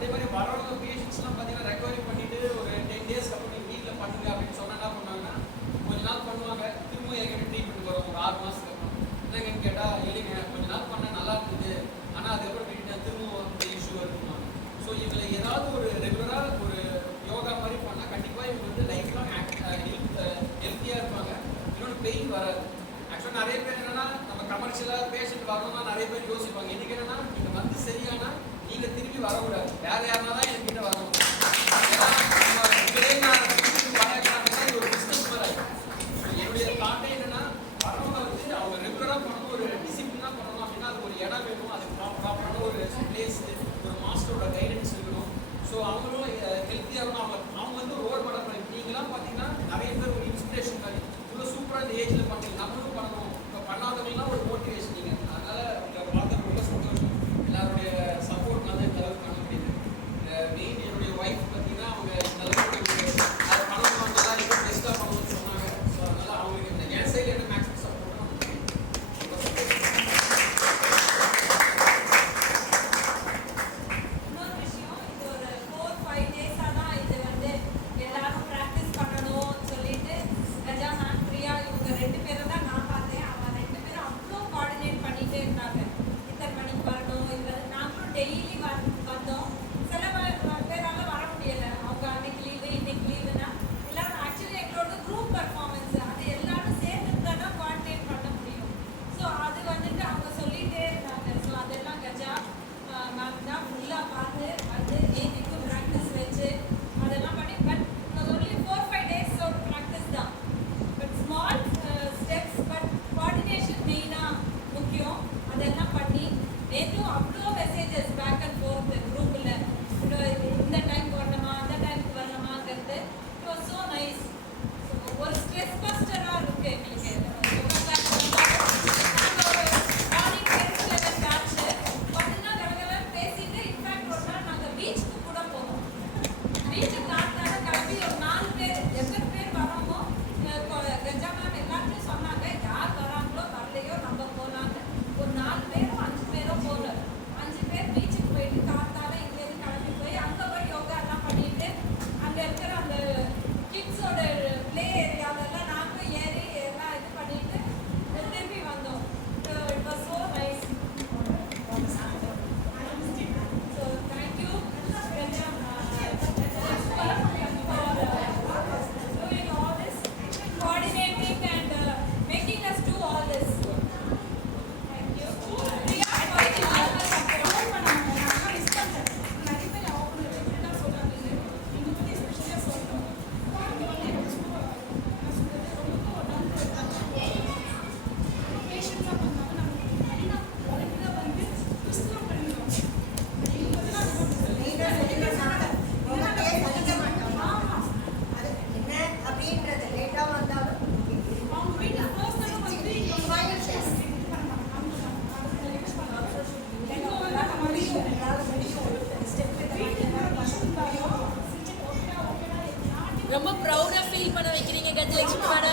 அதே மாதிரி வரவங்க பேஷண்ட்ஸ்லாம் பார்த்தீங்கன்னா ரெக்கவரி பண்ணிட்டு ஒரு 10 டேஸ்க்கு அப்புறம் நீங்கள் வீட்டில் பண்ணுங்க அப்படின்னு சொன்னால் என்ன பண்ணாங்கன்னா கொஞ்ச நாள் பண்ணுவாங்க, திரும்ப எங்கிட்ட ட்ரீட்மெண்ட் வரும் ஒரு 6 மாதத்துக்கு அப்புறம். என்னங்கன்னு கேட்டால் இல்லைங்க கொஞ்ச நாள் பண்ண நல்லா இருந்தது, ஆனால் அதுக்கப்புறம் விட்டுட்டேன், திரும்ப அந்த இஷ்யூ வருமா. ஸோ இவங்களை ஏதாவது ஒரு ரெகுலராக ஒரு யோகா மாதிரி பண்ணால் கண்டிப்பாக இவங்க வந்து லைஃப் லாங் ஹெல்த்தியாக இருப்பாங்க. இன்னொன்று பெயின் வராது. ஆக்சுவலாக நிறைய பேர் என்னன்னா நம்ம கமர்ஷியலாக பேஷண்ட் வரணும்னா நிறைய பேர் யோசிப்பாங்க. எனக்கு என்னன்னா நீங்கள் வந்து சரியானா நீங்கள் திரும்பி வரக்கூடாது, வேற யாருனா தான் என்கிட்ட வரணும். ஒரு பிஸ்னஸ் மாதிரி என்னுடைய தாட்டே என்னன்னா வரவங்க வந்து அவங்க ரெகுலராக பண்ணணும், ஒரு டிசிப்ளினாக பண்ணணும் அப்படின்னா அது ஒரு இடம் வேணும், அதுக்கு ப்ராப்பரான ஒரு பிளேஸ், ஒரு மாஸ்டரோட கைடன்ஸ் இருக்கணும். ஸோ அவங்களும் ஹெல்த்தியாக இருக்கணும். அவங்க வந்து ரோல் மாடல் பண்ணி நீங்களாம் பார்த்தீங்கன்னா நிறைய பேர் ஒரு இன்ஸ்பிரேஷன் மாதிரி இவ்வளோ சூப்பராக இந்த ஏஜில் பண்ணி நம்மளும் பண்ணணும். இப்போ பண்ணாதவங்கலாம் ஒரு மோட்டிவேஷன் நீங்கள். அதனால் உங்களை பார்த்து ரொம்ப சந்தோஷம். எல்லாருடைய சப்போர்ட் வந்து இந்த அளவுக்கு பண்ண முடியுது. மெயின் என்னுடைய ஒய்ஃப் பார்த்தீங்கன்னா அவங்க இந்த அளவுக்கு அதை பண்ணணும்னா இன்னும் பெஸ்ட்டாக பண்ணணும்னு சொன்னாங்க. ஸோ அதனால் அவங்களுக்கு இந்த என் சைடில் எனக்கு மேக்ஸிமம் சப்போர்ட் பண்ணணும். இன்னொரு விஷயம், இது ஒரு 4-5 டேஸாக தான் இது வந்து எல்லாரும் ப்ராக்டிஸ் பண்ணணும்னு சொல்லிட்டு கஜானான் பிரியா இவங்க 2 பேரும் தான் நான் பார்த்தேன். அவங்க 2 பேரும் அவ்வளோ கோஆர்டினேட் பண்ணிகிட்டே இருந்தாங்க. இத்தனை மணிக்கு வரணும், இது நாங்களும் டெய்லி வந்தோம். சில பேரால வர முடியலை, அவங்க அன்னைக்கு லீவு இன்னைக்கு லீவுனா எல்லாரும் ஆக்சுவலி எங்களோட குரூப் பர்ஃபார்மன்ஸ் அது எல்லாரும் சேர்ந்து தான் கோஆர்டினேட் பண்ண முடியும். ஸோ அது வந்துட்டு அவங்க சொல்லிகிட்டே இருந்தாங்க. ஸோ அதெல்லாம் கஜா மேம் தான் ஃபுல்லாக பார்த்து வந்து ஏஜுக்கும் ப்ராக்டிஸ் வச்சு அதெல்லாம் பண்ணி பட் ஒன்லி 4-5 டேஸ் ஒரு ப்ராக்டிஸ் தான். But small steps but coordination மெயினாக முக்கியம். அதெல்லாம் பண்ணி நேற்றும் அவ்வளோ மெசேஜஸ் பேக் அண்ட் ஃபோர்த் குரூப்பில் இந்த டைம் வரணுமா அந்த டைமுக்கு வரணுமாங்கிறது இட் வாஸ் ஸோ நைஸ். ஒரு ஸ்ட்ரெஸ் பஸ்டராக இருக்குது எங்களுக்கு. ரொம்ப ப்ரௌடாக ஃபீல் பண்ண வைக்கிறீங்க கஜலட்சுமி மேடம்.